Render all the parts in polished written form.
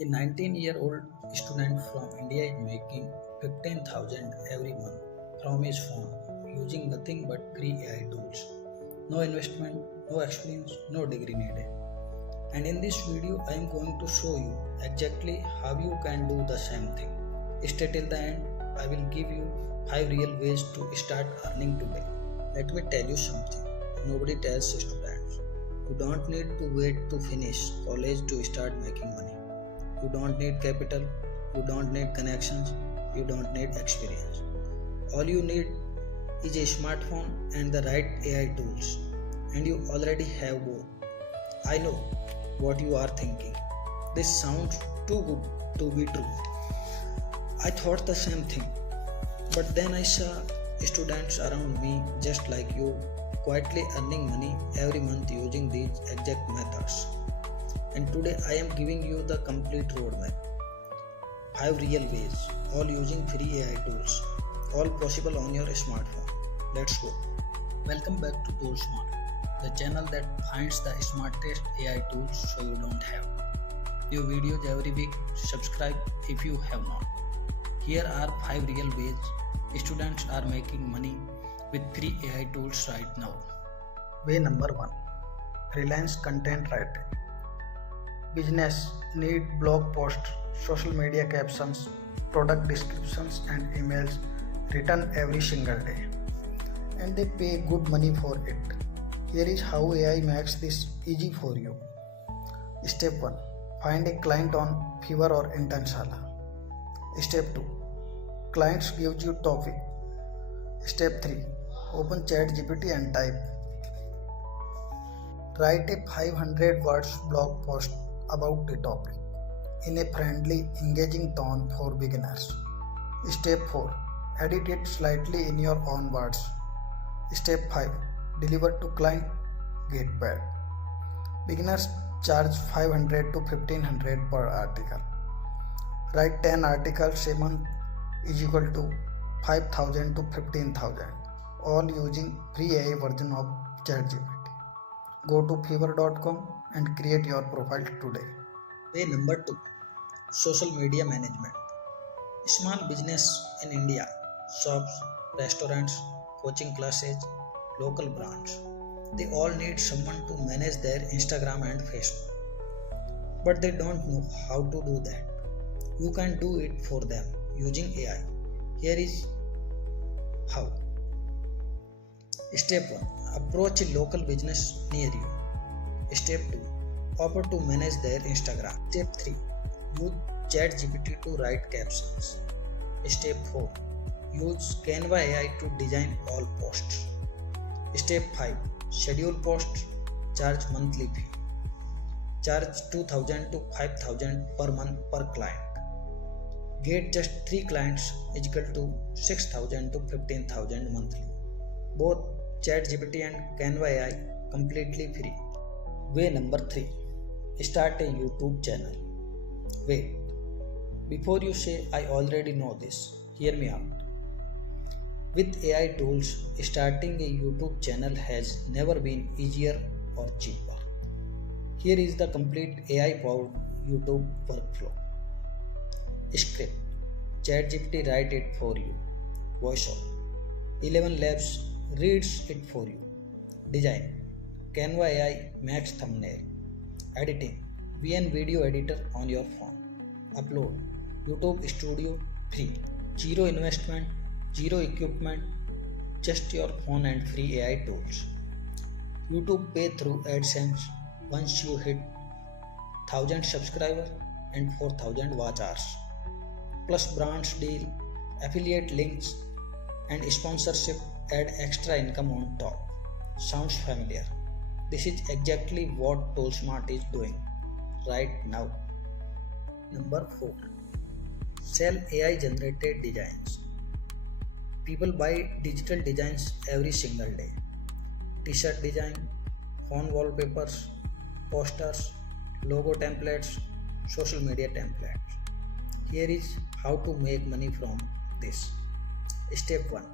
A 19-year-old student from India is making 15,000 every month from his phone using nothing but free AI tools. No investment, no experience, no degree needed. And in this video, I am going to show you exactly how you can do the same thing. Stay till the end. I will give you 5 real ways to start earning today. Let me tell you something. Nobody tells students. You don't need to wait to finish college to start making money. You don't need capital, you don't need connections, you don't need experience. All you need is a smartphone and the right AI tools, and you already have both. I know what you are thinking. This sounds too good to be true. I thought the same thing, but then I saw students around me just like you quietly earning money every month using these exact methods. And today I am giving you the complete roadmap. 5 real ways, all using free AI tools, all possible on your smartphone. Let's go. Welcome back to ToolSmart, the channel that finds the smartest AI tools so you don't have. New videos every week. Subscribe if you have not. Here are 5 real ways students are making money with free AI tools right now. Way number 1, Freelance content writing. Business need blog posts, social media captions, product descriptions and emails written every single day. And they pay good money for it. Here is how AI makes this easy for you. Step 1. Find a client on Fiverr or Internshala. Step 2. Clients gives you topic. Step 3. Open ChatGPT and type. Write a 500 words blog post about the topic in a friendly, engaging tone for beginners. Step 4. Edit it slightly in your own words. Step 5. Deliver to client. Get paid. Beginners charge 500 to 1500 per article. Write 10 articles a month is equal to 5000 to 15,000, all using free AI version of ChatGPT. Go to fiverr.com and create your profile today. Way number 2, social media management. Small business in India, shops, restaurants, coaching classes, local brands. They all need someone to manage their Instagram and Facebook. But they don't know how to do that. You can do it for them using AI. Here is how. Step 1. Approach a local business near you. Step 2. Offer to manage their Instagram. Step 3. Use ChatGPT to write captions. Step 4. Use Canva AI to design all posts. Step 5. Schedule posts. Charge monthly fee. Charge 2000 to 5000 per month per client. Get just 3 clients is equal to 6000 to 15,000 monthly. Both ChatGPT and Canva AI completely free. Way number 3. Start a YouTube channel. Wait. Before you say I already know this, hear me out. With AI tools, starting a YouTube channel has never been easier or cheaper. Here is the complete AI powered YouTube workflow. Script. ChatGPT write it for you. Voiceover. 11 Labs reads it for you. Design. Canva AI makes thumbnail. Editing. VN video editor on your phone. Upload. YouTube Studio free. Zero investment, zero equipment, just your phone and free AI tools. YouTube pay through AdSense once you hit 1000 subscribers and 4000 watch hours. Plus brands deal, affiliate links and sponsorship add extra income on top. Sounds familiar? This is exactly what ToolSmart is doing right now. Number 4. Sell AI generated designs. People buy digital designs every single day. T-shirt design, phone wallpapers, posters, logo templates, social media templates. Here is how to make money from this. Step 1.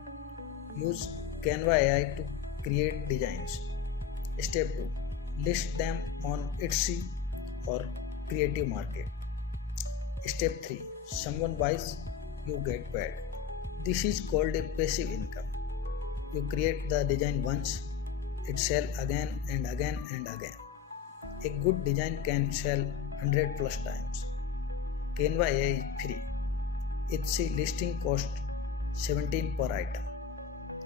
Use Canva AI to create designs. Step 2. List them on Etsy or Creative Market. Step 3. Someone buys, you get paid. This is called a passive income. You create the design once, it sells again and again and again. A good design can sell 100 plus times. Canva AI is free. Its listing cost 17 per item.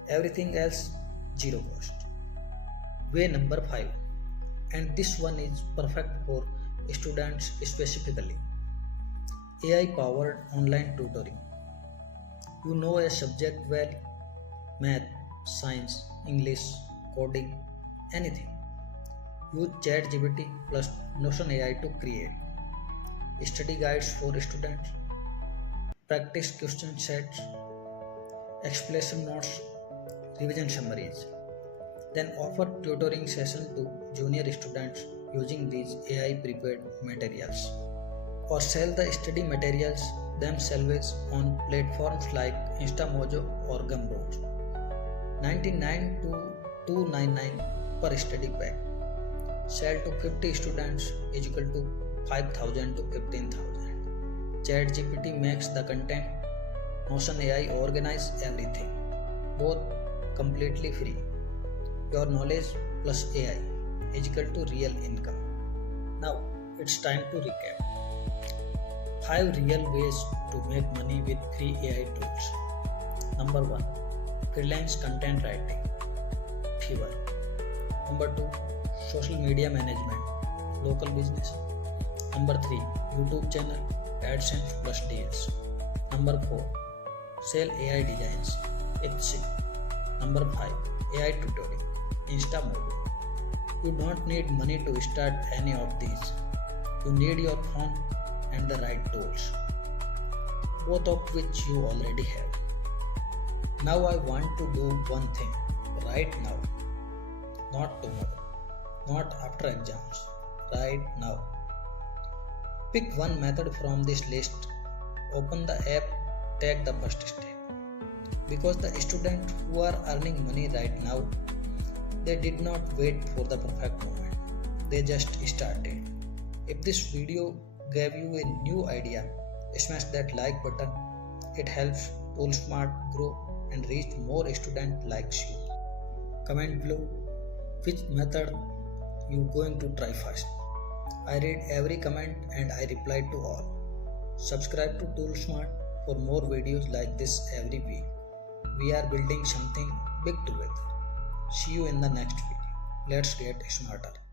Everything else zero cost. Way number 5, and this one is perfect for students specifically. AI powered online tutoring. You know a subject well, math, science, English, coding, anything. Use ChatGPT plus Notion AI to create study guides for students, practice question sets, explanation notes, revision summaries. Then offer tutoring session to junior students using these AI prepared materials. Or sell the study materials themselves on platforms like Instamojo or Gumroad. 99 to 299 per study pack. Sell to 50 students is equal to 5,000 to 15,000. ChatGPT makes the content. Notion AI organize everything. Both completely free. Your knowledge plus AI is equal to real income. Now it's time to recap. 5 real ways to make money with free AI tools. Number 1. Freelance content writing. Fiverr. Number 2. Social media management. Local business. Number 3. YouTube channel. AdSense plus deals. Number 4. Sell AI designs. Etsy. Number 5. AI tutoring. Instamojo. You don't need money to start any of these. You need your phone and the right tools, both of which you already have. Now I want to do one thing right now, not tomorrow, not after exams, right now. Pick one method from this list, open the app, take the first step. Because the students who are earning money right now, they did not wait for the perfect moment, they just started. If this video gave you a new idea, smash that like button. It helps ToolSmart grow and reach more students like you. Comment below which method you going to try first. I read every comment and I reply to all. Subscribe to ToolSmart for more videos like this every week. We are building something big together. See you in the next video. Let's get smarter.